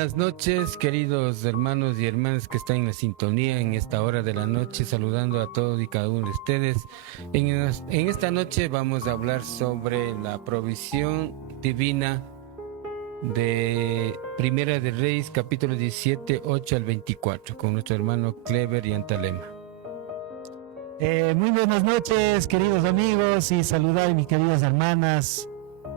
buenas noches, queridos hermanos y hermanas que están en la sintonía en esta hora de la noche, saludando a todos y cada uno de ustedes. En esta noche vamos a hablar sobre la provisión divina de Primera de Reyes, capítulo 17, 8 al 24, con nuestro hermano Clever y Antalema. Muy buenas noches, queridos amigos, y saludar a mis queridas hermanas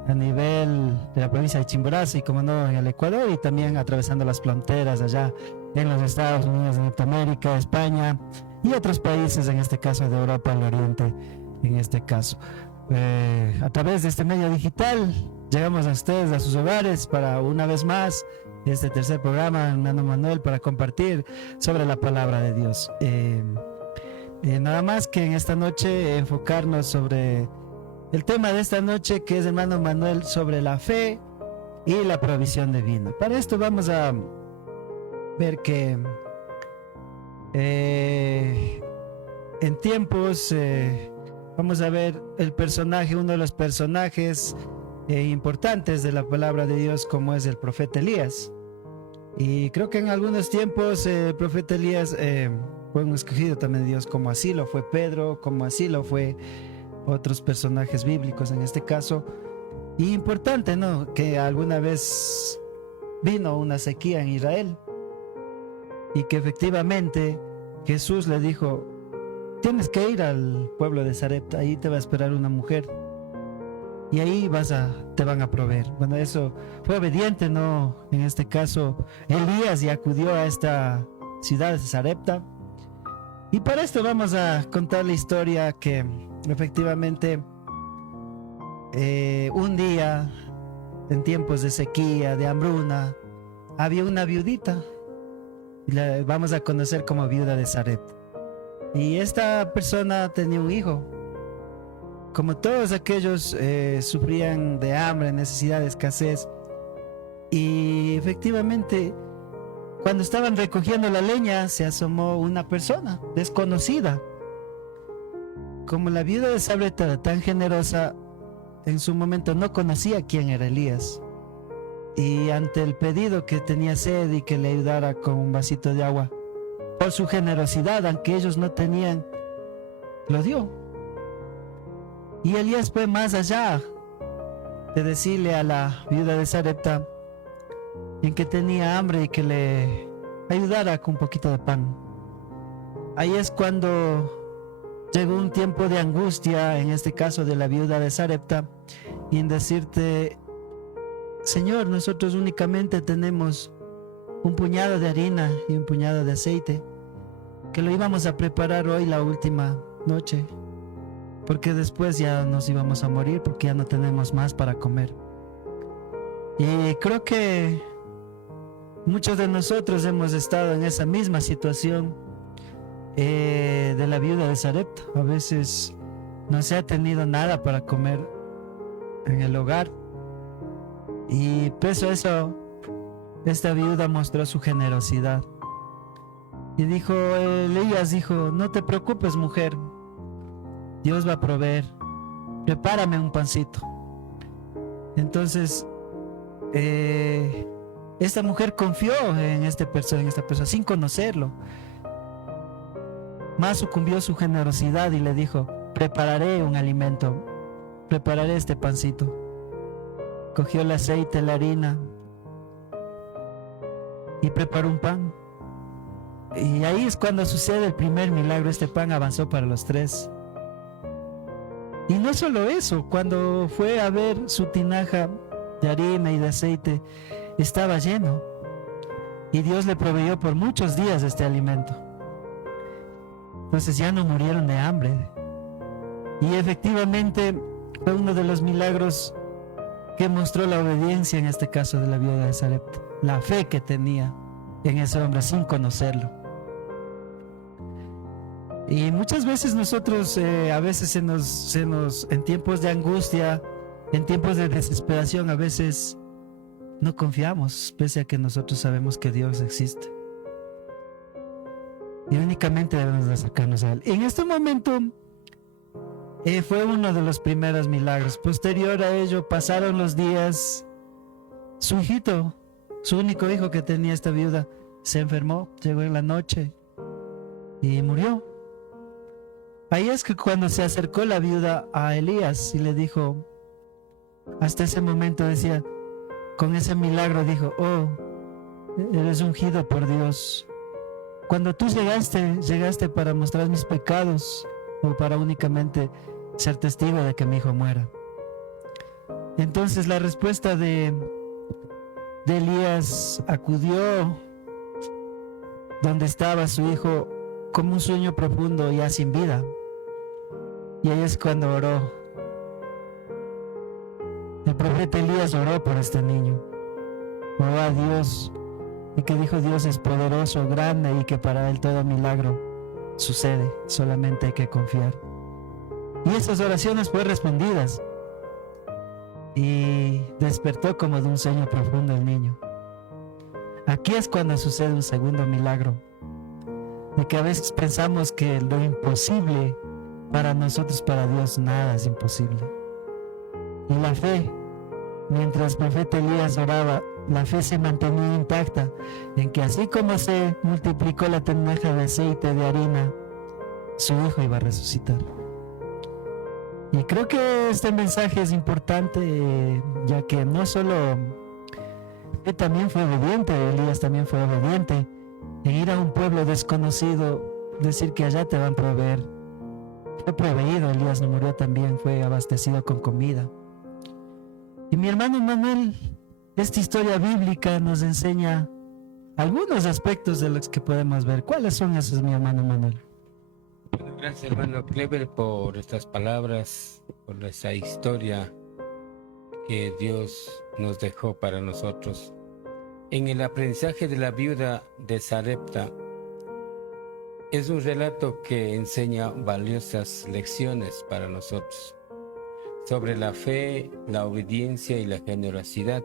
a nivel de la provincia de Chimborazo y como no en el Ecuador, y también atravesando las fronteras allá en los Estados Unidos de Norteamérica, España y otros países, en este caso de Europa, el Oriente, en este caso. A través de este medio digital llegamos a ustedes, a sus hogares, para una vez más este tercer programa, hermano Manuel, para compartir sobre la palabra de Dios. Nada más que en esta noche enfocarnos sobre el tema de esta noche, que es, hermano Manuel, sobre la fe y la provisión divina. Para esto vamos a ver que en tiempos vamos a ver el personaje, uno de los personajes importantes de la palabra de Dios, como es el profeta Elías. Y creo que en algunos tiempos el profeta Elías fue un escogido también de Dios, como así lo fue Pedro, como así lo fue otros personajes bíblicos en este caso. Y importante, ¿no?, que alguna vez vino una sequía en Israel y que efectivamente Jesús le dijo: tienes que ir al pueblo de Sarepta, ahí te va a esperar una mujer y ahí te van a proveer. Bueno, eso fue obediente, ¿no? En este caso Elías, y acudió a esta ciudad de Sarepta. Y para esto vamos a contar la historia que efectivamente un día, en tiempos de sequía, de hambruna, había una viudita, y la vamos a conocer como viuda de Sarepta. Y esta persona tenía un hijo. Como todos aquellos sufrían de hambre, necesidad, de escasez. Y efectivamente, cuando estaban recogiendo la leña, se asomó una persona desconocida. Como la viuda de Sarepta era tan generosa, en su momento no conocía quién era Elías. Y ante el pedido que tenía sed y que le ayudara con un vasito de agua, por su generosidad, aunque ellos no tenían, lo dio. Y Elías fue más allá de decirle a la viuda de Sarepta en que tenía hambre y que le ayudara con un poquito de pan. Ahí es cuando llegó un tiempo de angustia, en este caso de la viuda de Sarepta, y en decirte: Señor, nosotros únicamente tenemos un puñado de harina y un puñado de aceite, que lo íbamos a preparar hoy, la última noche, porque después ya nos íbamos a morir, porque ya no tenemos más para comer. Y creo que muchos de nosotros hemos estado en esa misma situación de la viuda de Sarepta. A veces no se ha tenido nada para comer en el hogar, y pese a eso, esta viuda mostró su generosidad y dijo, Elías dijo: no te preocupes, mujer, Dios va a proveer, prepárame un pancito. Entonces esta mujer confió en esta persona sin conocerlo, más sucumbió su generosidad y le dijo: prepararé un alimento, prepararé este pancito. Cogió el aceite, la harina y preparó un pan. Y ahí es cuando sucede el primer milagro. Este pan avanzó para los tres. Y no solo eso, cuando fue a ver su tinaja de harina y de aceite, estaba lleno, y Dios le proveyó por muchos días este alimento. Entonces ya no murieron de hambre. Y efectivamente fue uno de los milagros que mostró la obediencia, en este caso de la viuda de Sarepta, la fe que tenía en ese hombre sin conocerlo. Y muchas veces nosotros a veces se nos en tiempos de angustia, en tiempos de desesperación, a veces no confiamos, pese a que nosotros sabemos que Dios existe, y únicamente debemos de acercarnos a Él. En este momento fue uno de los primeros milagros. Posterior a ello pasaron los días. Su hijito Su único hijo que tenía esta viuda se enfermó, llegó en la noche y murió. Ahí es que cuando se acercó la viuda a Elías y le dijo, hasta ese momento decía, con ese milagro dijo, oh, eres ungido por Dios. Cuando tú llegaste para mostrar mis pecados o para únicamente ser testigo de que mi hijo muera. Entonces la respuesta de Elías acudió donde estaba su hijo como un sueño profundo ya sin vida. Y ahí es cuando oró. El profeta Elías oró por este niño. Oró a Dios y que dijo Dios es poderoso, grande y que para él todo milagro sucede. Solamente hay que confiar. Y esas oraciones fueron respondidas. Y despertó como de un sueño profundo el niño. Aquí es cuando sucede un segundo milagro. De que a veces pensamos que lo imposible para nosotros, para Dios, nada es imposible. Y la fe, mientras el profeta Elías oraba, la fe se mantenía intacta en que así como se multiplicó la tinaja de aceite de harina, su hijo iba a resucitar. Y creo que este mensaje es importante, ya que no solo él también fue obediente, Elías también fue obediente en ir a un pueblo desconocido, decir que allá te van a proveer. Fue proveído, Elías no murió también, fue abastecido con comida. Y mi hermano Manuel, esta historia bíblica nos enseña algunos aspectos de los que podemos ver. ¿Cuáles son esos, mi hermano Manuel? Bueno, gracias, hermano Clever, por estas palabras, por esa historia que Dios nos dejó para nosotros. En el aprendizaje de la viuda de Sarepta, es un relato que enseña valiosas lecciones para nosotros sobre la fe, la obediencia y la generosidad.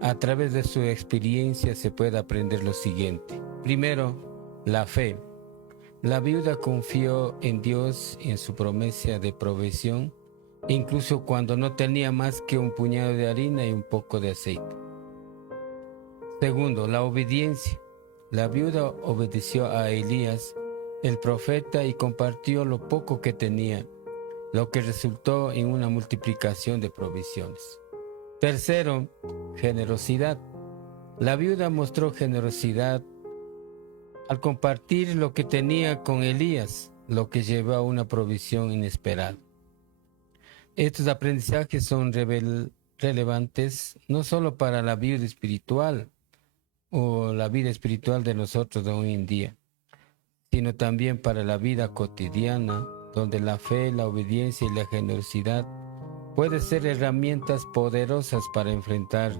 A través de su experiencia se puede aprender lo siguiente. Primero, la fe. La viuda confió en Dios, en su promesa de provisión, incluso cuando no tenía más que un puñado de harina y un poco de aceite. Segundo, la obediencia. La viuda obedeció a Elías, el profeta, y compartió lo poco que tenía, lo que resultó en una multiplicación de provisiones. Tercero, generosidad. La viuda mostró generosidad al compartir lo que tenía con Elías, lo que llevó a una provisión inesperada. Estos aprendizajes son relevantes no solo para la vida espiritual o la vida espiritual de nosotros de hoy en día, sino también para la vida cotidiana, donde la fe, la obediencia y la generosidad pueden ser herramientas poderosas para enfrentar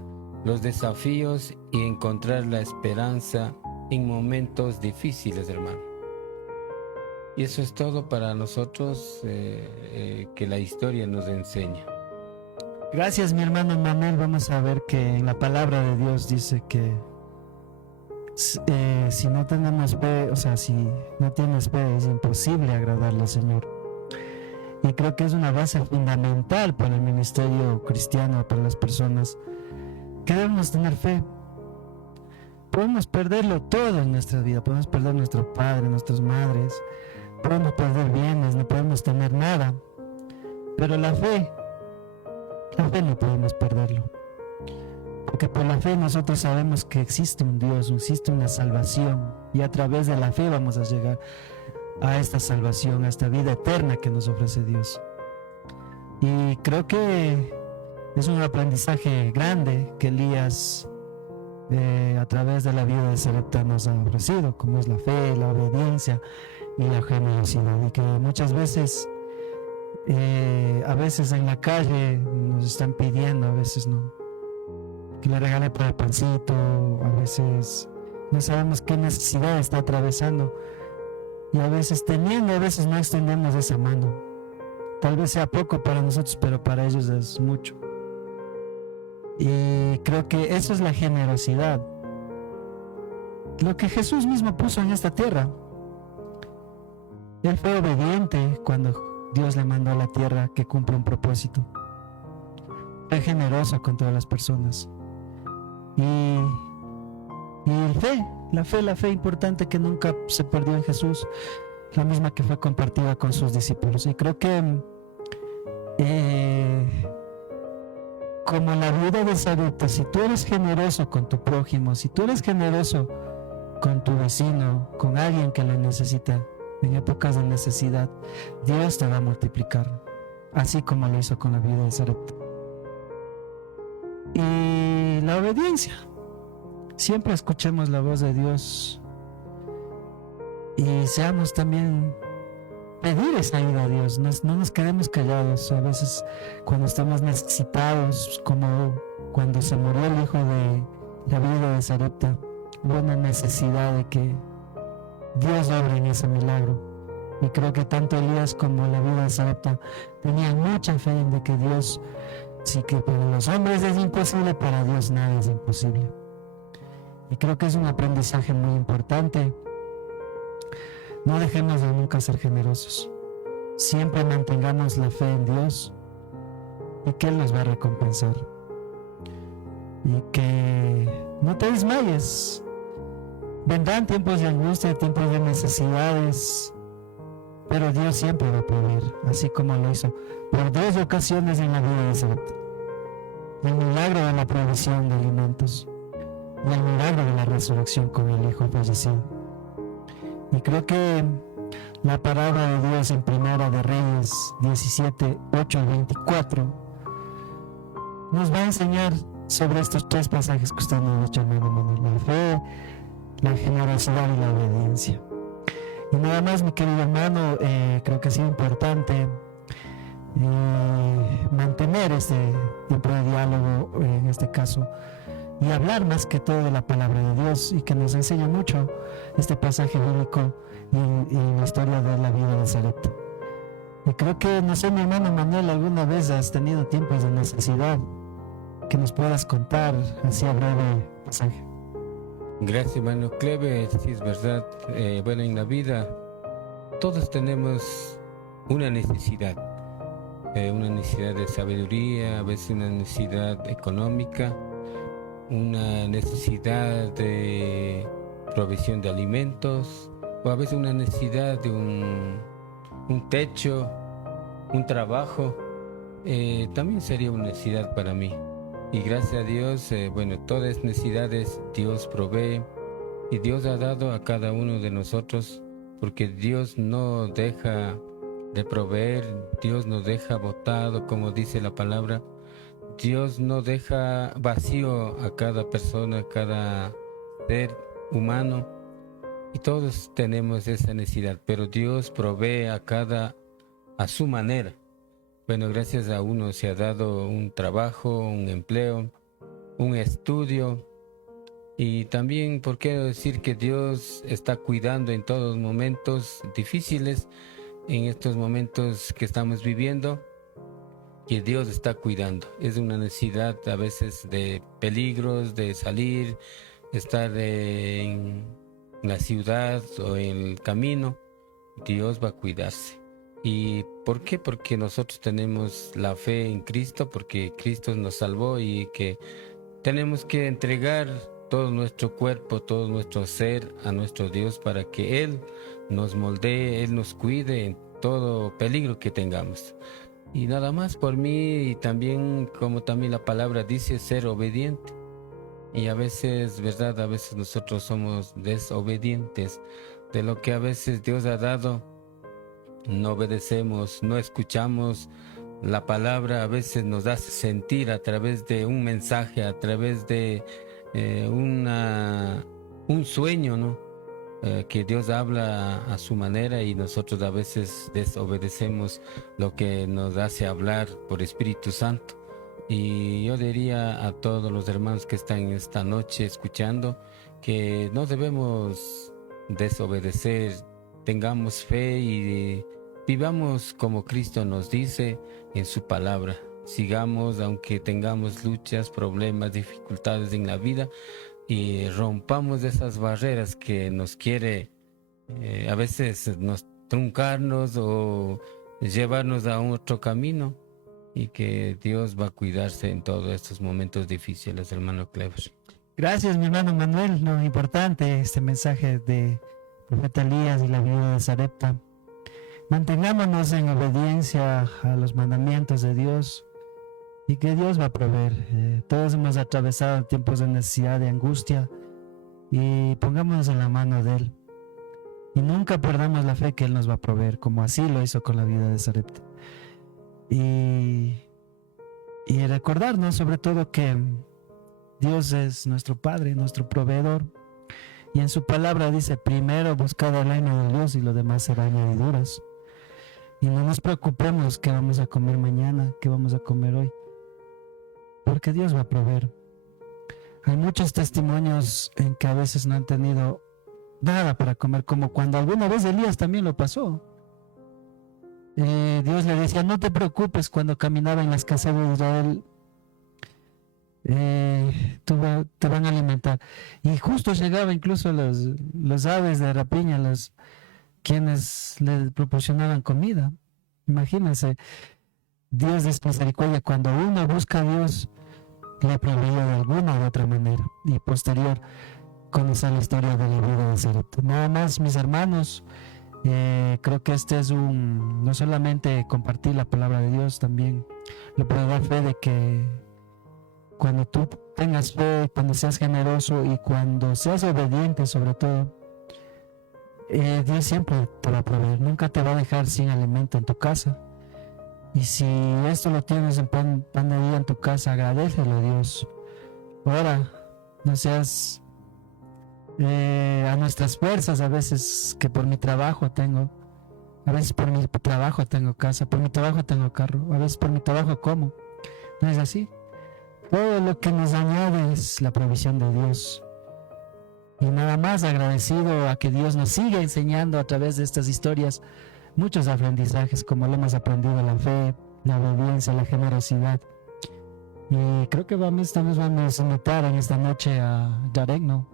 los desafíos y encontrar la esperanza en momentos difíciles, hermano. Y eso es todo para nosotros que la historia nos enseña. Gracias, mi hermano Manuel. Vamos a ver que en la palabra de Dios dice que si no tenemos fe, o sea, si no tienes fe, es imposible agradarle al Señor. Y creo que es una base fundamental para el ministerio cristiano, para las personas, que debemos tener fe. Podemos perderlo todo en nuestra vida, podemos perder nuestro padre, nuestras madres, podemos perder bienes, no podemos tener nada, pero la fe no podemos perderlo, porque por la fe nosotros sabemos que existe un Dios, existe una salvación, y a través de la fe vamos a llegar a esta salvación, a esta vida eterna que nos ofrece Dios. Y creo que es un aprendizaje grande que Elías a través de la vida de Sarepta nos ha ofrecido, como es la fe, la obediencia y la generosidad, y que muchas veces a veces en la calle nos están pidiendo, a veces no, que le regale para el pancito, a veces no sabemos qué necesidad está atravesando, y a veces teniendo, a veces no extendemos esa mano. Tal vez sea poco para nosotros, pero para ellos es mucho. Y creo que eso es la generosidad, lo que Jesús mismo puso en esta tierra. Él fue obediente cuando Dios le mandó a la tierra que cumpla un propósito. Fue generoso con todas las personas. Y la fe importante que nunca se perdió en Jesús, la misma que fue compartida con sus discípulos. Y creo que como la viuda de Sarepta, si tú eres generoso con tu prójimo, si tú eres generoso con tu vecino, con alguien que lo necesita en épocas de necesidad, Dios te va a multiplicar, así como lo hizo con la viuda de Sarepta. Y la obediencia, siempre escuchemos la voz de Dios y seamos también pedir esa ayuda a Dios. No nos quedemos callados. A veces cuando estamos necesitados, como cuando se murió el hijo de la viuda de Sarepta, hubo una necesidad de que Dios obre en ese milagro. Y creo que tanto Elías como la viuda de Sarepta tenían mucha fe en de que Dios, sí, que para los hombres es imposible, para Dios nada es imposible. Y creo que es un aprendizaje muy importante. No dejemos de nunca ser generosos. Siempre mantengamos la fe en Dios y que Él nos va a recompensar. Y que no te desmayes. Vendrán tiempos de angustia, tiempos de necesidades, pero Dios siempre va a proveer, así como lo hizo por 2 ocasiones en la vida de Sarepta. El milagro de la provisión de alimentos y el milagro de la resurrección con el hijo fallecido. Y creo que la palabra de Dios en Primera de Reyes 17, 8 al 24 nos va a enseñar sobre estos 3 pasajes que usted nos ha dicho, hermano Manuel: la fe, la generosidad y la obediencia. Y nada más, mi querido hermano, creo que ha sido importante mantener este tiempo de diálogo, en este caso, y hablar más que todo de la palabra de Dios, y que nos enseña mucho este pasaje bíblico y la historia de la vida de Sarepta. Y creo que, no sé, mi hermano Manuel, ¿alguna vez has tenido tiempos de necesidad que nos puedas contar así a breve pasaje? Gracias, hermano Cleve. Sí, es verdad. Bueno, en la vida todos tenemos una necesidad de sabiduría, a veces una necesidad económica, una necesidad de provisión de alimentos, o a veces una necesidad de un techo, un trabajo. También sería una necesidad para mí. Y gracias a Dios, bueno, todas las necesidades Dios provee, y Dios ha dado a cada uno de nosotros, porque Dios no deja de proveer, Dios no deja botado, como dice la palabra. Dios no deja vacío a cada persona, a cada ser humano, y todos tenemos esa necesidad, pero Dios provee a cada a su manera. Bueno, gracias a uno se ha dado un trabajo, un empleo, un estudio, y también, ¿por qué no decir que Dios está cuidando en todos los momentos difíciles, en estos momentos que estamos viviendo, que Dios está cuidando? Es una necesidad a veces de peligros, de salir, estar en la ciudad o en el camino. Dios va a cuidarse. ¿Y por qué? Porque nosotros tenemos la fe en Cristo, porque Cristo nos salvó, y que tenemos que entregar todo nuestro cuerpo, todo nuestro ser a nuestro Dios, para que Él nos moldee, Él nos cuide en todo peligro que tengamos. Y nada más por mí, y también, como también la palabra dice, ser obediente. Y a veces, ¿verdad? A veces nosotros somos desobedientes de lo que a veces Dios ha dado. No obedecemos, no escuchamos la palabra. A veces nos hace sentir a través de un mensaje, a través de un sueño, ¿no? Que Dios habla a su manera, y nosotros a veces desobedecemos lo que nos hace hablar por Espíritu Santo. Y yo diría a todos los hermanos que están esta noche escuchando que no debemos desobedecer. Tengamos fe y vivamos como Cristo nos dice en su palabra. Sigamos, aunque tengamos luchas, problemas, dificultades en la vida, y rompamos esas barreras que nos quiere a veces truncarnos o llevarnos a otro camino, y que Dios va a cuidarse en todos estos momentos difíciles, hermano Clever. Gracias, mi hermano Manuel. No, importante este mensaje de profeta Elías y la viuda de Sarepta. Mantengámonos en obediencia a los mandamientos de Dios y que Dios va a proveer. Todos hemos atravesado tiempos de necesidad, de angustia, y pongámonos en la mano de Él. Y nunca perdamos la fe que Él nos va a proveer, como así lo hizo con la vida de Sarepta. Y recordarnos sobre todo que Dios es nuestro Padre, nuestro proveedor. Y en su palabra dice: primero buscad el reino de Dios y lo demás será añadiduras. Y no nos preocupemos qué vamos a comer mañana, qué vamos a comer hoy, porque Dios va a proveer. Hay muchos testimonios en que a veces no han tenido nada para comer, como cuando alguna vez Elías también lo pasó. Dios le decía: no te preocupes, cuando caminaba en las casas de Israel, te van a alimentar. Y justo llegaba incluso los aves de rapiña, quienes le proporcionaban comida. Imagínense, Dios es misericordia. Cuando uno busca a Dios, le proveía de alguna u otra manera. Y posterior, conocer la historia de la vida de Sarepta. Nada más, mis hermanos, creo que este es no solamente compartir la palabra de Dios, también le puedo dar fe de que cuando tú tengas fe, cuando seas generoso y cuando seas obediente sobre todo, Dios siempre te va a proveer, nunca te va a dejar sin alimento en tu casa. Y si esto lo tienes en pan de día en tu casa, agradécelo a Dios. Ora, no seas a nuestras fuerzas, a veces que por mi trabajo tengo, a veces por mi trabajo tengo casa, por mi trabajo tengo carro, a veces por mi trabajo como. No es así. Todo lo que nos añade es la provisión de Dios. Y nada más agradecido a que Dios nos siga enseñando a través de estas historias muchos aprendizajes, como lo hemos aprendido: la fe, la obediencia, la generosidad. Y creo que también vamos a invitar en esta noche a Yarek, ¿no?,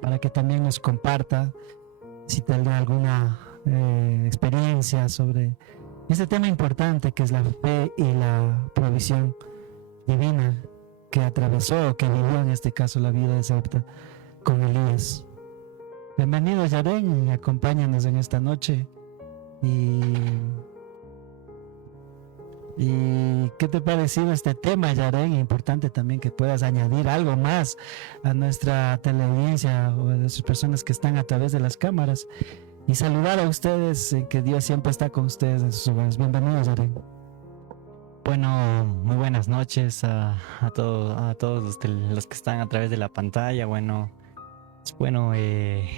para que también nos comparta si tendrá alguna experiencia sobre este tema importante que es la fe y la provisión divina que atravesó, que vivió en este caso la vida de Sarepta con Elías. Bienvenido, Yaren, y acompáñanos en esta noche. ¿Y qué te ha parecido este tema, Yaren? Importante también que puedas añadir algo más a nuestra teleaudiencia o a las personas que están a través de las cámaras, y saludar a ustedes, que Dios siempre está con ustedes en sus hogares. Bienvenidos, Yaren. Bueno, muy buenas noches a todos los que están a través de la pantalla.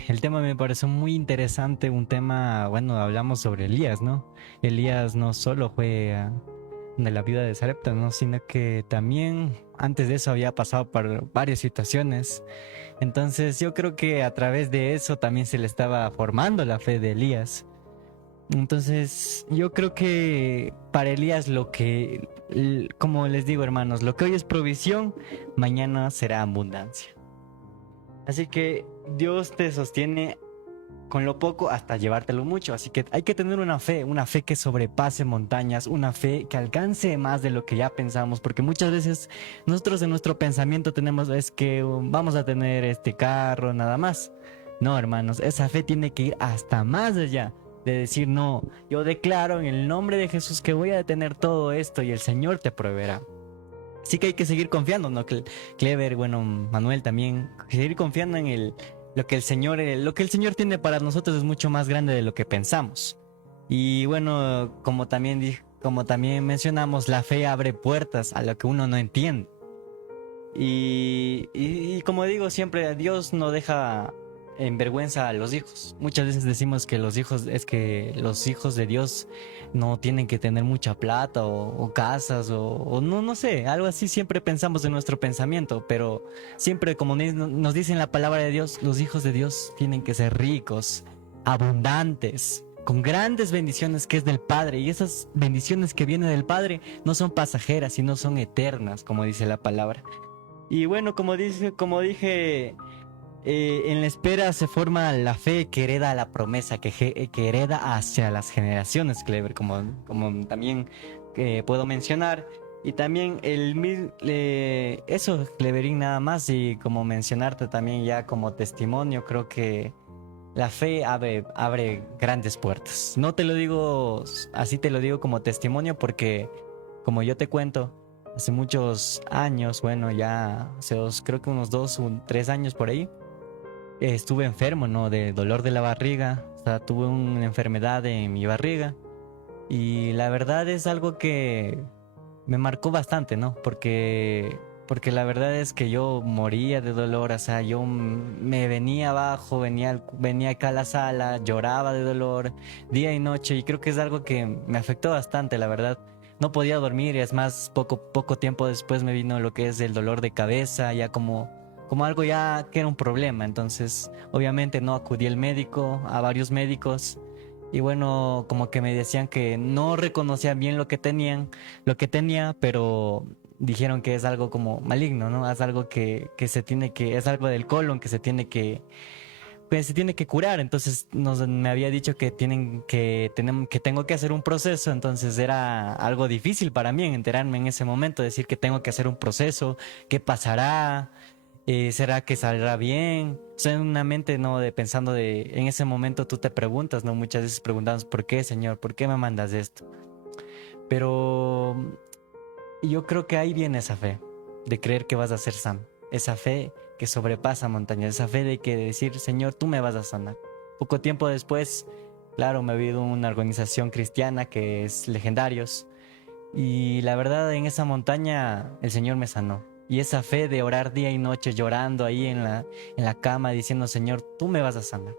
El tema me pareció muy interesante, un tema, hablamos sobre Elías, ¿no? Elías no solo fue de la viuda de Sarepta, ¿no?, sino que también antes de eso había pasado por varias situaciones. Entonces yo creo que a través de eso también se le estaba formando la fe de Elías. Entonces yo creo que para Elías como les digo, hermanos, lo que hoy es provisión, mañana será abundancia. Así que Dios te sostiene con lo poco hasta llevártelo mucho. Así que hay que tener una fe que sobrepase montañas, una fe que alcance más de lo que ya pensamos, porque muchas veces nosotros en nuestro pensamiento es que vamos a tener este carro nada más. No, hermanos, esa fe tiene que ir hasta más allá, de decir: no, yo declaro en el nombre de Jesús que voy a tener todo esto y el Señor te proveerá. Así que hay que seguir confiando, ¿no? Clever, Manuel también, seguir confiando en lo que el Señor tiene para nosotros es mucho más grande de lo que pensamos. Y como también mencionamos, la fe abre puertas a lo que uno no entiende. Y como digo siempre, Dios no deja en vergüenza a los hijos. Muchas veces decimos que los hijos de Dios no tienen que tener mucha plata o casas o no sé, algo así siempre pensamos en nuestro pensamiento, pero siempre, como nos dice en la palabra de Dios, los hijos de Dios tienen que ser ricos, abundantes, con grandes bendiciones que es del Padre, y esas bendiciones que vienen del Padre no son pasajeras, sino son eternas, como dice la palabra. Y como dije, en la espera se forma la fe que hereda la promesa, que hereda hacia las generaciones, Clever, como también puedo mencionar. Y también eso, Cleverín, nada más, y como mencionarte también ya como testimonio, creo que la fe abre grandes puertas. No te lo digo así, te lo digo como testimonio porque, como yo te cuento, hace muchos años, bueno, ya creo que unos 3 años por ahí, estuve enfermo, ¿no? De dolor de la barriga, o sea, tuve una enfermedad en mi barriga y la verdad es algo que me marcó bastante, ¿no? Porque la verdad es que yo moría de dolor, o sea, yo me venía abajo, venía acá a la sala, lloraba de dolor día y noche y creo que es algo que me afectó bastante, la verdad. No podía dormir y es más, poco tiempo después me vino lo que es el dolor de cabeza, ya como algo ya que era un problema. Entonces, obviamente no acudí al médico, a varios médicos. Y bueno, como que me decían que no reconocían bien lo que tenía, pero dijeron que es algo como maligno, ¿no? Es algo es algo del colon que se tiene que curar. Entonces me había dicho que tengo que hacer un proceso. Entonces era algo difícil para mí en enterarme en ese momento, decir que tengo que hacer un proceso, qué pasará. ¿Será que saldrá bien? O sea, en una mente, ¿no? En ese momento tú te preguntas, ¿no? Muchas veces preguntamos, ¿por qué, Señor? ¿Por qué me mandas esto? Pero yo creo que ahí viene esa fe, de creer que vas a ser sano. Esa fe que sobrepasa montañas, esa fe de decir, Señor, tú me vas a sanar. Poco tiempo después, claro, me he ido a una organización cristiana que es Legendarios. Y la verdad, en esa montaña, el Señor me sanó. Y esa fe de orar día y noche, llorando ahí en la cama, diciendo, Señor, tú me vas a sanar.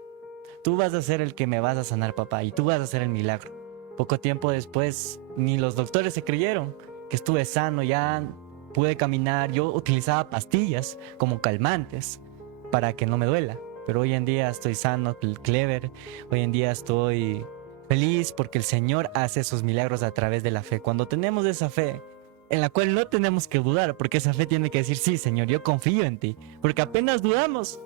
Tú vas a ser el que me vas a sanar, papá, y tú vas a hacer el milagro. Poco tiempo después, ni los doctores se creyeron que estuve sano, ya pude caminar. Yo utilizaba pastillas como calmantes para que no me duela. Pero hoy en día estoy sano, clever. Hoy en día estoy feliz porque el Señor hace esos milagros a través de la fe. Cuando tenemos esa fe, en la cual no tenemos que dudar, porque esa fe tiene que decir, sí, Señor, yo confío en ti. Porque apenas dudamos,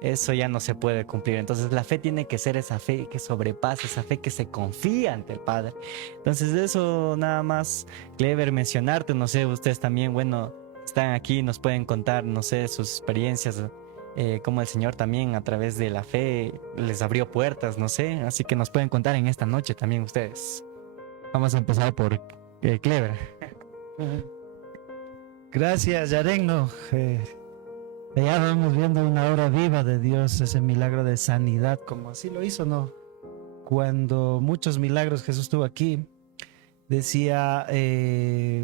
eso ya no se puede cumplir. Entonces la fe tiene que ser esa fe que sobrepasa, esa fe que se confía ante el Padre. Entonces eso nada más, Clever, mencionarte, no sé, ustedes también, bueno, están aquí, nos pueden contar, no sé, sus experiencias, cómo el Señor también a través de la fe les abrió puertas, no sé, así que nos pueden contar en esta noche también ustedes. Vamos a empezar por Clever. Gracias, Yarenno. Ya vamos viendo una obra viva de Dios, ese milagro de sanidad, como así lo hizo, ¿no? Cuando muchos milagros Jesús estuvo aquí, decía,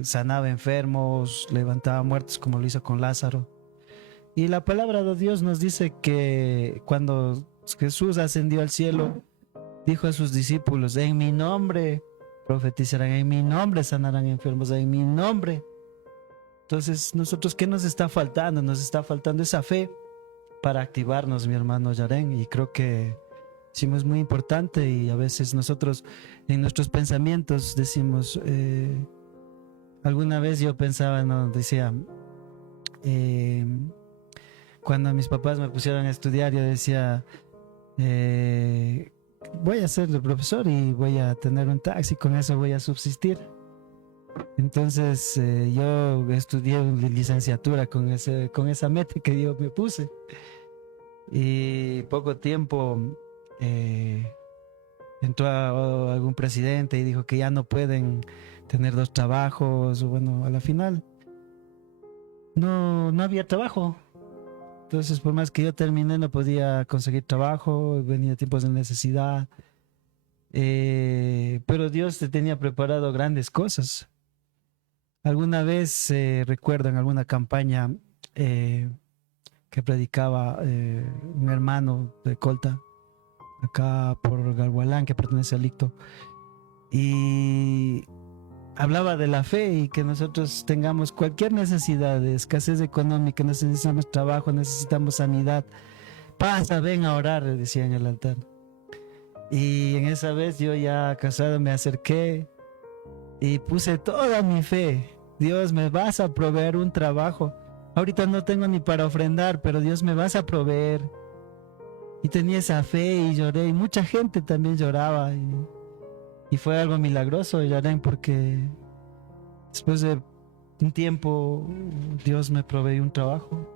sanaba enfermos, levantaba muertos, como lo hizo con Lázaro. Y la palabra de Dios nos dice que cuando Jesús ascendió al cielo, dijo a sus discípulos, en mi nombre profetizarán, en mi nombre sanarán enfermos, en mi nombre. Entonces, nosotros, ¿qué nos está faltando? Nos está faltando esa fe para activarnos, mi hermano Yaren, y creo que sí es muy importante. Y a veces nosotros en nuestros pensamientos decimos, alguna vez yo pensaba, no, decía, cuando mis papás me pusieron a estudiar, yo decía, voy a ser el profesor y voy a tener un taxi, con eso voy a subsistir. Entonces yo estudié licenciatura con esa meta que yo me puse. Y poco tiempo entró algún presidente y dijo que ya no pueden tener 2 trabajos. Bueno, a la final no había trabajo. Entonces, por más que yo terminé, no podía conseguir trabajo, venía tiempos de necesidad. Pero Dios te tenía preparado grandes cosas. Alguna vez recuerdo en alguna campaña que predicaba un hermano de Colta, acá por Galhualán, que pertenece al Icto, y hablaba de la fe y que nosotros tengamos cualquier necesidad de escasez económica, necesitamos trabajo, necesitamos sanidad, pasa, ven a orar, decía en el altar. Y en esa vez yo ya casado me acerqué y puse toda mi fe. Dios, me vas a proveer un trabajo. Ahorita no tengo ni para ofrendar, pero Dios, me vas a proveer. Y tenía esa fe y lloré, y mucha gente también lloraba. Y fue algo milagroso, Yaren, porque Después de un tiempo, Dios me proveyó un trabajo.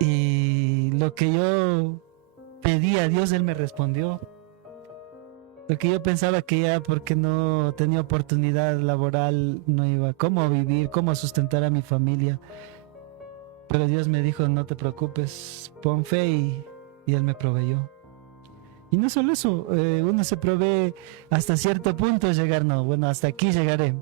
Y lo que yo pedí a Dios, Él me respondió. Lo que yo pensaba que ya porque no tenía oportunidad laboral, no iba cómo vivir, cómo sustentar a mi familia. Pero Dios me dijo, no te preocupes, pon fe y Él me proveyó. Y no solo eso, uno se provee hasta cierto punto llegar, no, bueno, hasta aquí llegaré.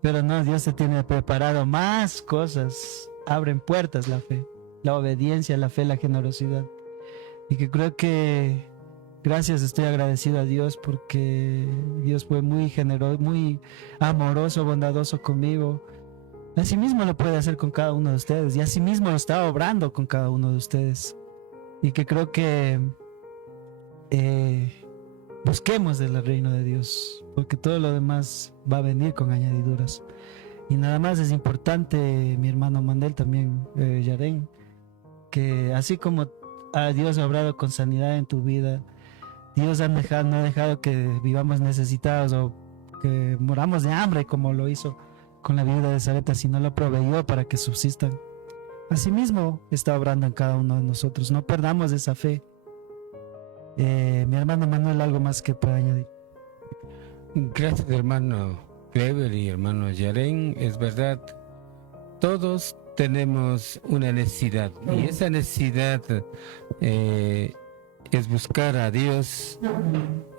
Pero no, Dios te tiene preparado más cosas, abren puertas la fe, la obediencia, la fe, la generosidad. Y que creo que gracias, estoy agradecido a Dios porque Dios fue muy generoso, muy amoroso, bondadoso conmigo. Asimismo lo puede hacer con cada uno de ustedes y asimismo lo está obrando con cada uno de ustedes. Y que creo que busquemos del reino de Dios, porque todo lo demás va a venir con añadiduras. Y nada más es importante, mi hermano Manuel también, Yaren, que así como a Dios ha obrado con sanidad en tu vida, Dios no ha dejado que vivamos necesitados o que moramos de hambre como lo hizo con la viuda de Sarepta, sino lo proveyó para que subsistan. Asimismo está obrando en cada uno de nosotros. No perdamos esa fe. Mi hermano Manuel, ¿algo más que pueda añadir? Gracias, hermano Clever y hermano Yaren. Es verdad, todos tenemos una necesidad y esa necesidad es buscar a Dios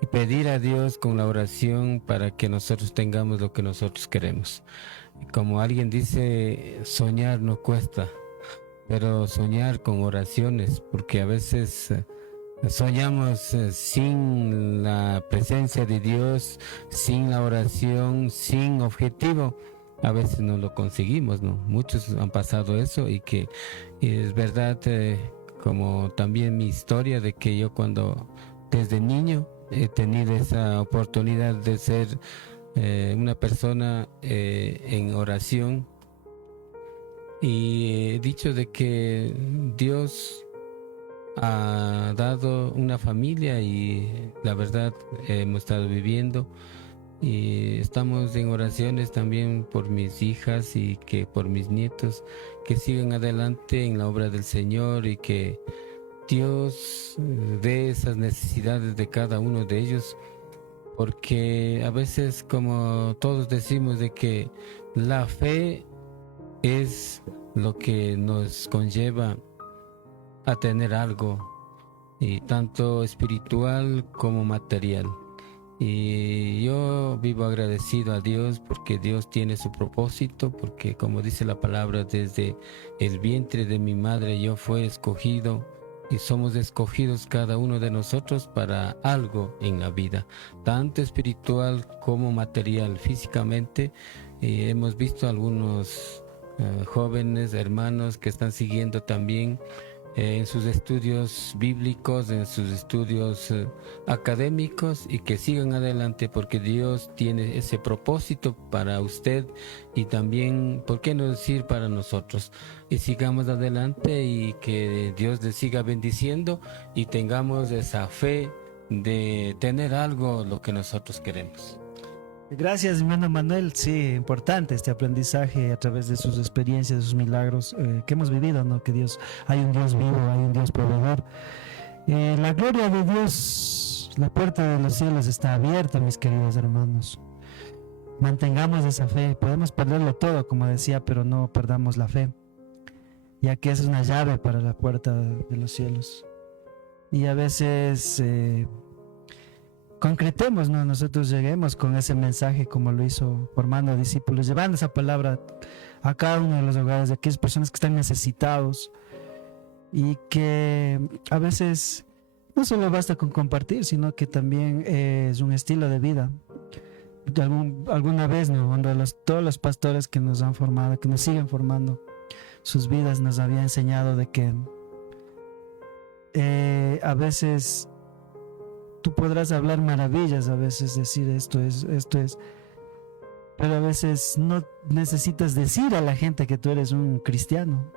y pedir a Dios con la oración para que nosotros tengamos lo que nosotros queremos. Como alguien dice, soñar no cuesta, pero soñar con oraciones, porque a veces soñamos sin la presencia de Dios, sin la oración, sin objetivo. A veces no lo conseguimos, ¿no? Muchos han pasado eso y es verdad, como también mi historia de que yo cuando desde niño he tenido esa oportunidad de ser una persona en oración y he dicho de que Dios ha dado una familia y la verdad hemos estado viviendo y estamos en oraciones también por mis hijas y que por mis nietos que sigan adelante en la obra del Señor y que Dios dé esas necesidades de cada uno de ellos, porque a veces, como todos decimos, de que la fe es lo que nos conlleva a tener algo, y tanto espiritual como material. Y yo vivo agradecido a Dios porque Dios tiene su propósito, porque como dice la palabra, desde el vientre de mi madre yo fui escogido y somos escogidos cada uno de nosotros para algo en la vida, tanto espiritual como material, físicamente. Hemos visto algunos jóvenes hermanos que están siguiendo también en sus estudios bíblicos, en sus estudios académicos, y que sigan adelante porque Dios tiene ese propósito para usted y también, ¿por qué no decir, para nosotros? Y sigamos adelante y que Dios les siga bendiciendo y tengamos esa fe de tener algo lo que nosotros queremos. Gracias, hermano Manuel. Sí, importante este aprendizaje a través de sus experiencias, de sus milagros que hemos vivido, ¿no? Que Dios, hay un Dios vivo, hay un Dios proveedor. La gloria de Dios, la puerta de los cielos está abierta, mis queridos hermanos. Mantengamos esa fe. Podemos perderlo todo, como decía, pero no perdamos la fe, ya que es una llave para la puerta de los cielos. Y a veces concretemos, ¿no? Nosotros lleguemos con ese mensaje como lo hizo formando discípulos, llevando esa palabra a cada uno de los hogares de aquellas personas que están necesitados, y que a veces no solo basta con compartir, sino que también es un estilo de vida. Alguna vez, ¿no? Todos los pastores que nos han formado, que nos siguen formando, sus vidas nos habían enseñado de que a veces tú podrás hablar maravillas, a veces decir esto es, pero a veces no necesitas decir a la gente que tú eres un cristiano,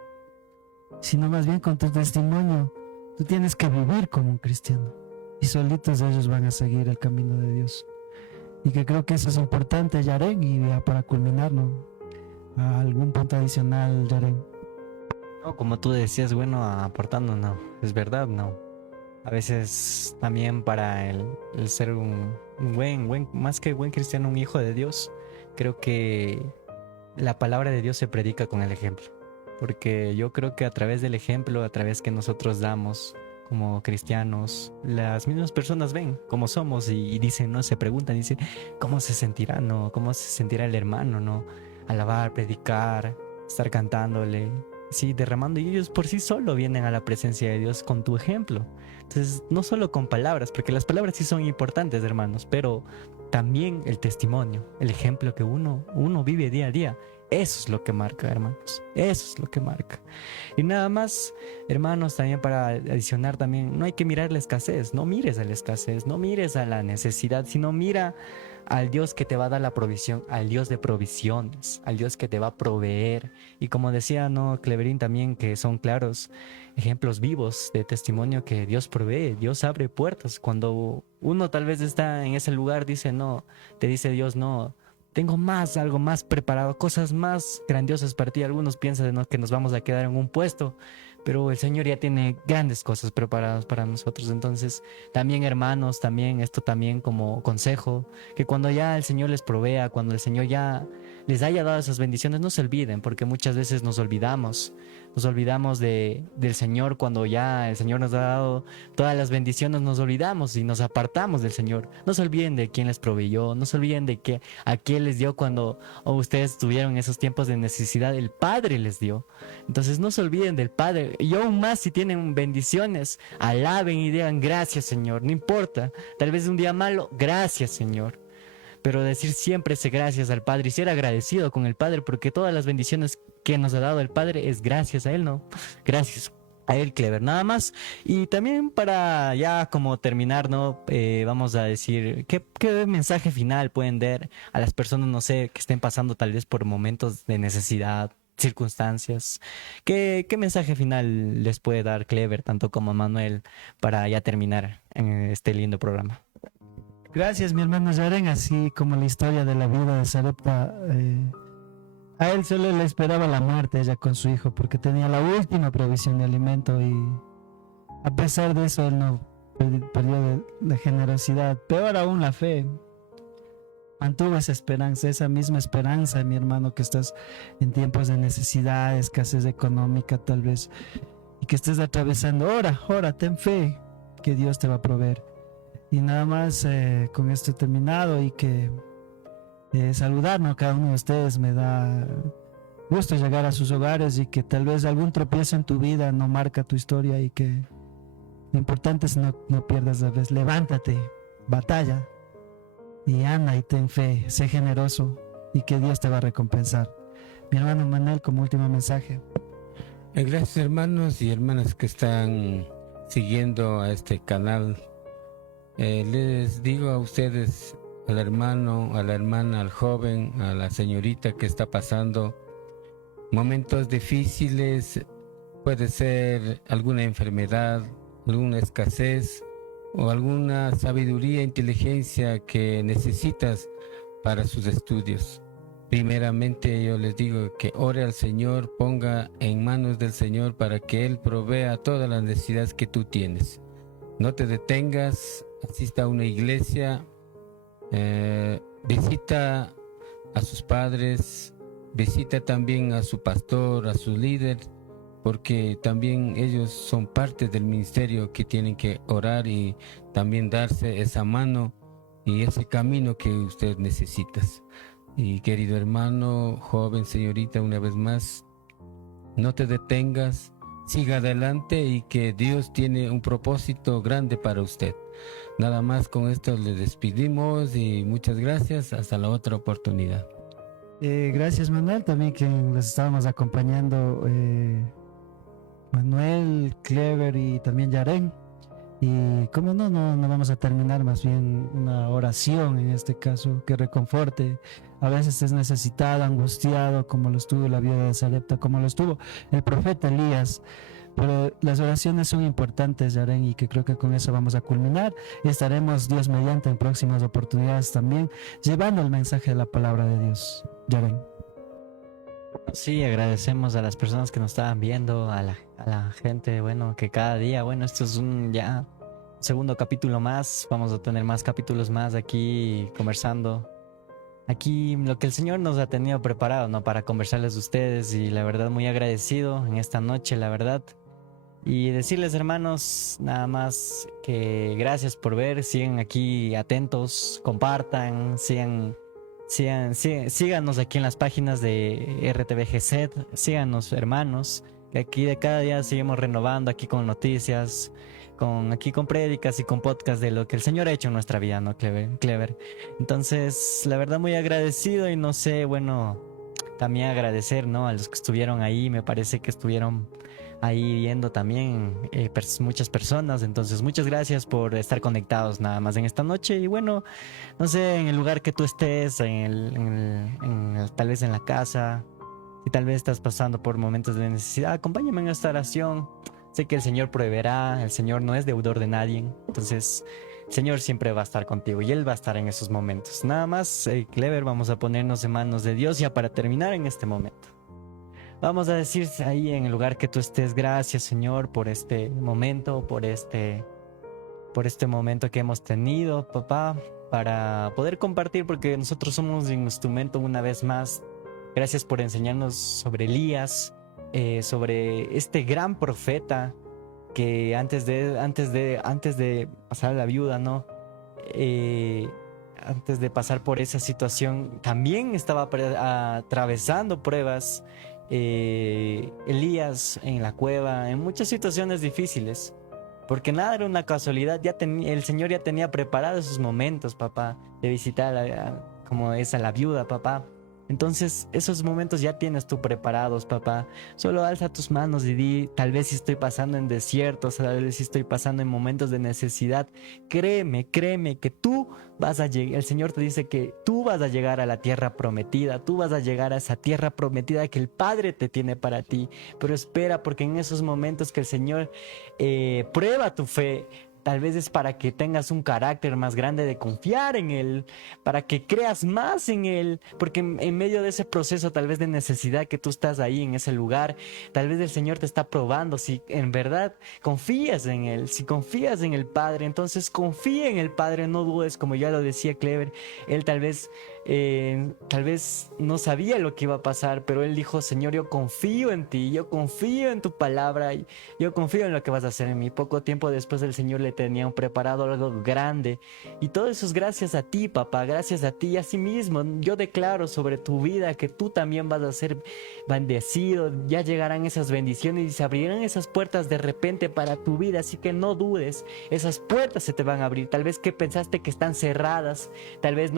sino más bien con tu testimonio tú tienes que vivir como un cristiano y solitos ellos van a seguir el camino de Dios. Y que creo que eso es importante, Yaren, y ya para culminar, ¿no? ¿Algún punto adicional, Yaren? No, como tú decías, bueno, aportando, no, es verdad, no. A veces también para el ser un buen, más que buen cristiano, un hijo de Dios, creo que la palabra de Dios se predica con el ejemplo. Porque yo creo que a través del ejemplo, a través que nosotros damos como cristianos, las mismas personas ven cómo somos y dicen, ¿no? Se preguntan, dicen, ¿cómo se sentirá, no? ¿Cómo se sentirá el hermano, no? Alabar, predicar, estar cantándole, sí, derramando, y ellos por sí solo vienen a la presencia de Dios con tu ejemplo. Entonces, no solo con palabras, porque las palabras sí son importantes, hermanos, pero también el testimonio, el ejemplo que uno vive día a día. Eso es lo que marca, hermanos. Eso es lo que marca. Y nada más, hermanos, también para adicionar también, no hay que mirar la escasez. No mires a la escasez, no mires a la necesidad, sino mira al Dios que te va a dar la provisión, al Dios de provisiones, al Dios que te va a proveer. Y como decía, ¿no? Cleverín también, que son claros ejemplos vivos de testimonio que Dios provee, Dios abre puertas. Cuando uno tal vez está en ese lugar, dice no, te dice Dios no. Tengo más, algo más preparado, cosas más grandiosas para ti. Algunos piensan, ¿no?, que nos vamos a quedar en un puesto, pero el Señor ya tiene grandes cosas preparadas para nosotros. Entonces, también hermanos, también esto también como consejo, que cuando ya el Señor les provea, cuando el Señor ya les haya dado esas bendiciones, no se olviden, porque muchas veces nos olvidamos del Señor. Cuando ya el Señor nos ha dado todas las bendiciones, nos olvidamos y nos apartamos del Señor. No se olviden de quién les proveyó, no se olviden de que a quién les dio cuando ustedes tuvieron esos tiempos de necesidad, el Padre les dio. Entonces no se olviden del Padre, y aún más si tienen bendiciones, alaben y digan gracias, Señor. No importa, tal vez un día malo, gracias, Señor. Pero decir siempre ese gracias al Padre y ser agradecido con el Padre, porque todas las bendiciones que nos ha dado el Padre es gracias a Él, ¿no? Gracias a Él, Clever, nada más. Y también para ya como terminar, ¿no? Vamos a decir, ¿qué mensaje final pueden dar a las personas, no sé, que estén pasando tal vez por momentos de necesidad, circunstancias? ¿Qué mensaje final les puede dar Clever, tanto como Manuel, para ya terminar en este lindo programa? Gracias, mi hermano Yaren. Así como la historia de la viuda de Sarepta, a él solo le esperaba la muerte, ella con su hijo, porque tenía la última provisión de alimento, y a pesar de eso él no perdió la generosidad, peor aún la fe. Mantuvo esa esperanza, esa misma esperanza, mi hermano, que estás en tiempos de necesidad, escasez económica tal vez, y que estés atravesando. Ora, ten fe que Dios te va a proveer. Y nada más, con esto he terminado, y que saludarnos a cada uno de ustedes. Me da gusto llegar a sus hogares, y que tal vez algún tropiezo en tu vida no marca tu historia, y que lo importante es no pierdas la vez. Levántate, batalla y anda y ten fe, sé generoso, y que Dios te va a recompensar. Mi hermano Manuel, como último mensaje. Gracias, hermanos y hermanas que están siguiendo a este canal. Les digo a ustedes, al hermano, a la hermana, al joven, a la señorita que está pasando momentos difíciles, puede ser alguna enfermedad, alguna escasez o alguna sabiduría, inteligencia que necesitas para sus estudios. Primeramente yo les digo que ore al Señor, ponga en manos del Señor para que Él provea todas las necesidades que tú tienes. No te detengas, asista a una iglesia, visita a sus padres, visita también a su pastor, a su líder, porque también ellos son parte del ministerio que tienen que orar y también darse esa mano y ese camino que usted necesita. Y querido hermano, joven, señorita, una vez más, no te detengas, siga adelante, y que Dios tiene un propósito grande para usted. Nada más, con esto le despedimos y muchas gracias. Hasta la otra oportunidad. Gracias, Manuel, también que les estábamos acompañando, Manuel, Clever y también Yaren. Y como no vamos a terminar más bien una oración en este caso que reconforte. A veces es necesitado, angustiado, como lo estuvo la viuda de Sarepta, como lo estuvo el profeta Elías. Pero las oraciones son importantes, Yaren, y que creo que con eso vamos a culminar. Y estaremos, Dios mediante, en próximas oportunidades también llevando el mensaje de la palabra de Dios. Yaren. Sí, agradecemos a las personas que nos estaban viendo, a la gente, bueno, que cada día, bueno, esto es un ya segundo capítulo más, vamos a tener más capítulos más aquí conversando. Aquí lo que el Señor nos ha tenido preparado, ¿no? Para conversarles a ustedes y la verdad muy agradecido en esta noche, la verdad. Y decirles, hermanos, nada más que gracias por ver, sigan aquí atentos, compartan, síganos aquí en las páginas de RTVGZ, síganos, hermanos, que aquí de cada día seguimos renovando aquí con noticias, con prédicas y con podcast de lo que el Señor ha hecho en nuestra vida, ¿no, Clever? Entonces, la verdad muy agradecido y no sé, bueno, también agradecer, ¿no? A los que estuvieron ahí, me parece que estuvieron ahí viendo también muchas personas, entonces muchas gracias por estar conectados nada más en esta noche y bueno, no sé, en el lugar que tú estés, tal vez en la casa, si tal vez estás pasando por momentos de necesidad, acompáñame en esta oración. Sé que el Señor proveerá, el Señor no es deudor de nadie, entonces el Señor siempre va a estar contigo y Él va a estar en esos momentos. Nada más, Clever, vamos a ponernos en manos de Dios ya para terminar en este momento. Vamos a decir ahí en el lugar que tú estés, gracias Señor por este momento, por este momento que hemos tenido, papá, para poder compartir, porque nosotros somos un instrumento una vez más. Gracias por enseñarnos sobre Elías, sobre este gran profeta que antes de pasar a la viuda, ¿no? Antes de pasar por esa situación, también estaba atravesando pruebas. Elías en la cueva, en muchas situaciones difíciles, porque nada era una casualidad. El Señor ya tenía preparados esos momentos, papá, de visitar como es a la viuda, papá. Entonces esos momentos ya tienes tú preparados, papá. Solo alza tus manos y di, tal vez si estoy pasando en desiertos, tal vez si estoy pasando en momentos de necesidad, créeme que tú vas a llegar. El Señor te dice que tú vas a llegar a la tierra prometida, tú vas a llegar a esa tierra prometida que el Padre te tiene para ti. Pero espera, porque en esos momentos que el Señor prueba tu fe, tal vez es para que tengas un carácter más grande de confiar en Él, para que creas más en Él, porque en medio de ese proceso tal vez de necesidad que tú estás ahí en ese lugar, tal vez el Señor te está probando si en verdad confías en Él, si confías en el Padre. Entonces confía en el Padre, no dudes, como ya lo decía Clever. Él tal vez no sabía lo que iba a pasar, pero él dijo: Señor, yo confío en ti, yo confío en tu palabra, y yo confío en lo que vas a hacer en mí. Poco tiempo después el Señor le tenía preparado algo grande, y todo eso es gracias a ti, papá, gracias a ti. Y así mismo yo declaro sobre tu vida que tú también vas a ser bendecido. Ya llegarán esas bendiciones y se abrirán esas puertas de repente para tu vida, así que no dudes, esas puertas se te van a abrir. Tal vez que pensaste que están cerradas, tal vez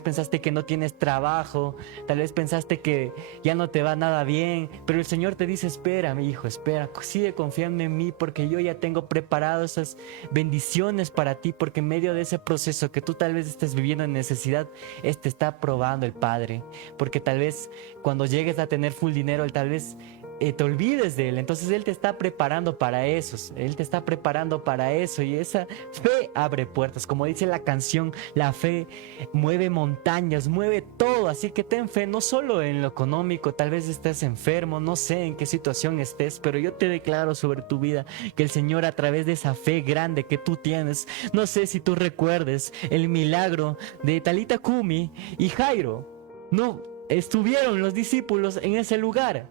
pensaste que no tienes trabajo, tal vez pensaste que ya no te va nada bien, pero el Señor te dice: espera, mi hijo, espera, sigue confiando en mí, porque yo ya tengo preparado esas bendiciones para ti, porque en medio de ese proceso que tú tal vez estés viviendo en necesidad, está probando el Padre, porque tal vez cuando llegues a tener full dinero, tal vez te olvides de Él. Entonces Él te está preparando para eso, Él te está preparando para eso, y esa fe abre puertas. Como dice la canción, la fe mueve montañas, mueve todo. Así que ten fe, no solo en lo económico. Tal vez estés enfermo, no sé en qué situación estés, pero yo te declaro sobre tu vida que el Señor, a través de esa fe grande que tú tienes, no sé si tú recuerdes el milagro de Talita Kumi y Jairo. No estuvieron los discípulos en ese lugar.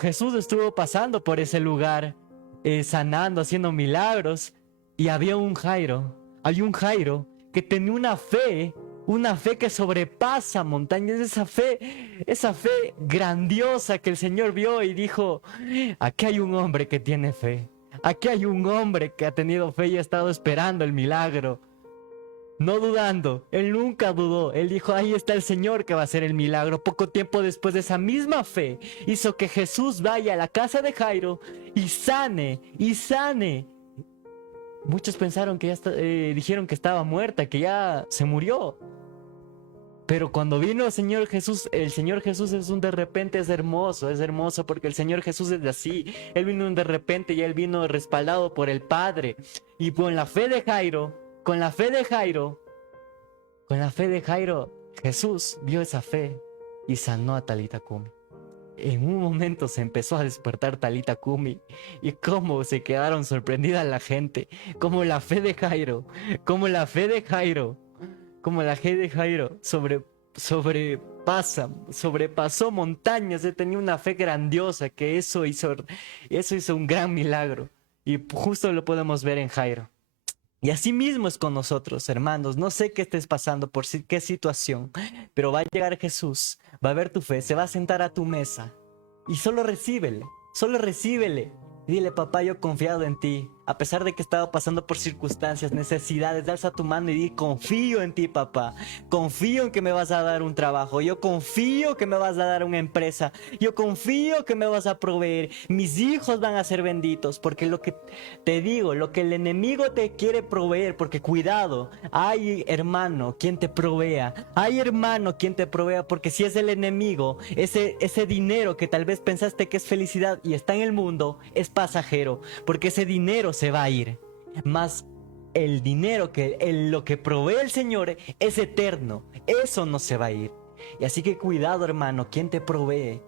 Jesús estuvo pasando por ese lugar, sanando, haciendo milagros, y había un Jairo que tenía una fe que sobrepasa montañas, esa fe grandiosa que el Señor vio y dijo: aquí hay un hombre que tiene fe, aquí hay un hombre que ha tenido fe y ha estado esperando el milagro. No dudando, él nunca dudó. Él dijo: ahí está el Señor que va a hacer el milagro. Poco tiempo después, de esa misma fe hizo que Jesús vaya a la casa de Jairo y sane. Muchos pensaron que dijeron que estaba muerta, que ya se murió. Pero cuando vino el Señor Jesús es un de repente, es hermoso porque el Señor Jesús es así. Él vino un de repente y él vino respaldado por el Padre. Y con la fe de Jairo, Jesús vio esa fe y sanó a Talita Kumi. En un momento se empezó a despertar Talita Kumi y cómo se quedaron sorprendidas la gente, como la fe de Jairo sobrepasó montañas. Él tenía una fe grandiosa que eso hizo un gran milagro y justo lo podemos ver en Jairo. Y así mismo es con nosotros, hermanos. No sé qué estés pasando, qué situación, pero va a llegar Jesús, va a ver tu fe, se va a sentar a tu mesa y solo recíbele. Y dile: papá, yo he confiado en ti. A pesar de que he estado pasando por circunstancias, necesidades, alza tu mano y di: confío en ti, papá. Confío en que me vas a dar un trabajo. Yo confío que me vas a dar una empresa. Yo confío que me vas a proveer. Mis hijos van a ser benditos. Porque lo que te digo, lo que el enemigo te quiere proveer, porque cuidado, hay hermano quien te provea. Porque si es el enemigo, ese dinero que tal vez pensaste que es felicidad y está en el mundo, es pasajero. Porque ese dinero se va a ir, más el dinero lo que provee el Señor es eterno, eso no se va a ir. Y así que cuidado, hermano, ¿quién te provee?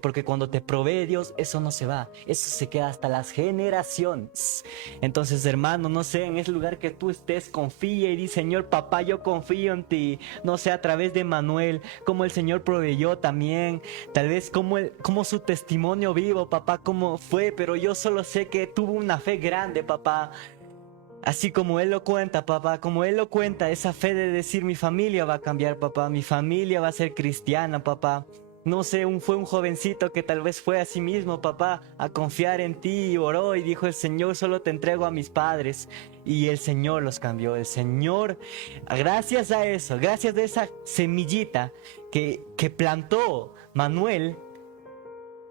Porque cuando te provee Dios, eso no se va, eso se queda hasta las generaciones. Entonces, hermano, no sé, en ese lugar que tú estés, confía y di: Señor, papá, yo confío en ti. No sé, a través de Manuel, como el Señor proveyó también, tal vez como su testimonio vivo, papá, cómo fue, pero yo solo sé que tuvo una fe grande, papá. Así como él lo cuenta, papá, esa fe de decir: mi familia va a cambiar, papá, mi familia va a ser cristiana, papá. No sé, fue un jovencito que tal vez fue a sí mismo, papá, a confiar en ti y oró y dijo: el Señor, solo te entrego a mis padres. Y el Señor los cambió. El Señor, gracias a eso, gracias a esa semillita que plantó Manuel,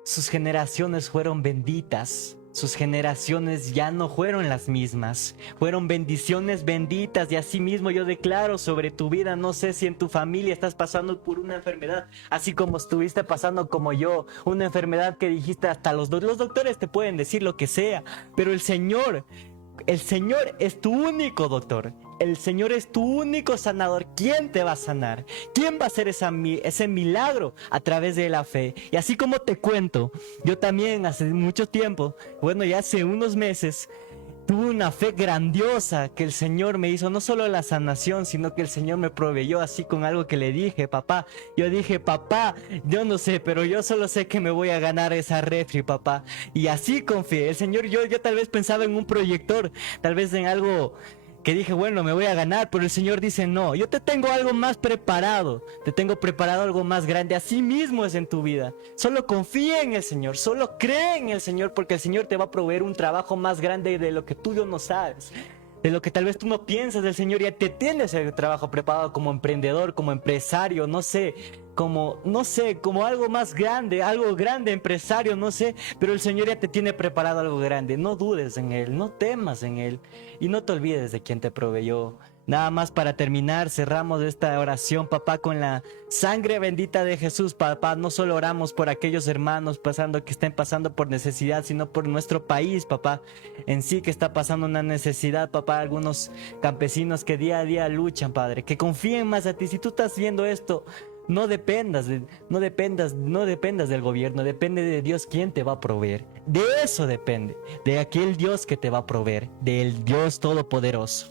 sus generaciones fueron benditas. Sus generaciones ya no fueron las mismas, fueron bendiciones benditas. Y así mismo yo declaro sobre tu vida, no sé si en tu familia estás pasando por una enfermedad, así como estuviste pasando como yo, una enfermedad que dijiste hasta los doctores te pueden decir lo que sea, pero el Señor es tu único doctor. El Señor es tu único sanador. ¿Quién te va a sanar? ¿Quién va a hacer ese milagro? A través de la fe. Y así como te cuento, yo también hace mucho tiempo, ya hace unos meses, tuve una fe grandiosa que el Señor me hizo, no solo la sanación, sino que el Señor me proveyó así con algo que le dije: papá. Yo dije: papá, yo no sé, pero yo solo sé que me voy a ganar esa refri, papá. Y así confié. El Señor, yo tal vez pensaba en un proyector, tal vez en algo que dije: bueno, me voy a ganar, pero el Señor dice: no, yo te tengo algo más preparado, te tengo preparado algo más grande. Así mismo es en tu vida. Solo confía en el Señor, solo cree en el Señor, porque el Señor te va a proveer un trabajo más grande de lo que tú no sabes, de lo que tal vez tú no piensas. El Señor ya te tiene ese trabajo preparado como emprendedor, como empresario, no sé, como algo más grande, algo grande, empresario, no sé, pero el Señor ya te tiene preparado algo grande. No dudes en Él, no temas en Él y no te olvides de quien te proveyó. Nada más para terminar, cerramos esta oración, papá, con la sangre bendita de Jesús, papá. No solo oramos por aquellos hermanos que estén pasando por necesidad, sino por nuestro país, papá, en sí, que está pasando una necesidad, papá. Algunos campesinos que día a día luchan, Padre, que confíen más a ti. Si tú estás viendo esto, no dependas del gobierno, depende de Dios quien te va a proveer. De eso depende, de aquel Dios que te va a proveer, del Dios Todopoderoso.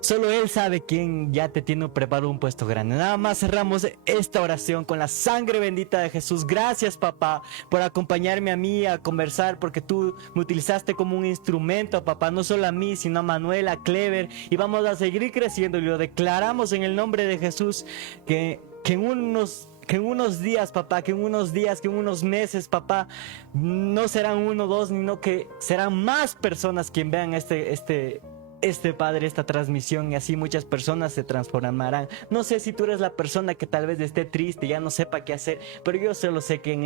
Solo Él sabe quién ya te tiene preparado un puesto grande. Nada más cerramos esta oración con la sangre bendita de Jesús. Gracias, papá, por acompañarme a mí a conversar, porque tú me utilizaste como un instrumento, papá, no solo a mí, sino a Manuel, a Clever, y vamos a seguir creciendo. Y lo declaramos en el nombre de Jesús, que en unos días, papá, que en unos meses, papá, no serán 1 o 2, sino que serán más personas quien vean este Padre, esta transmisión, y así muchas personas se transformarán. No sé si tú eres la persona que tal vez esté triste, ya no sepa qué hacer, pero yo solo sé que en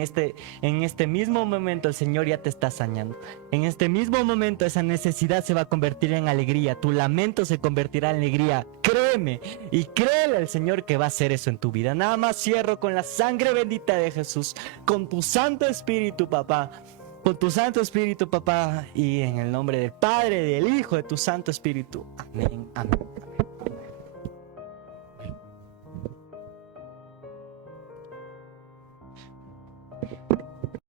este mismo momento el Señor ya te está saneando. En este mismo momento esa necesidad se va a convertir en alegría, tu lamento se convertirá en alegría. Créeme y créele al Señor que va a hacer eso en tu vida. Nada más cierro con la sangre bendita de Jesús, con tu Santo Espíritu, papá. Con tu Santo Espíritu, papá, y en el nombre del Padre, del Hijo, de tu Santo Espíritu. Amén, amén.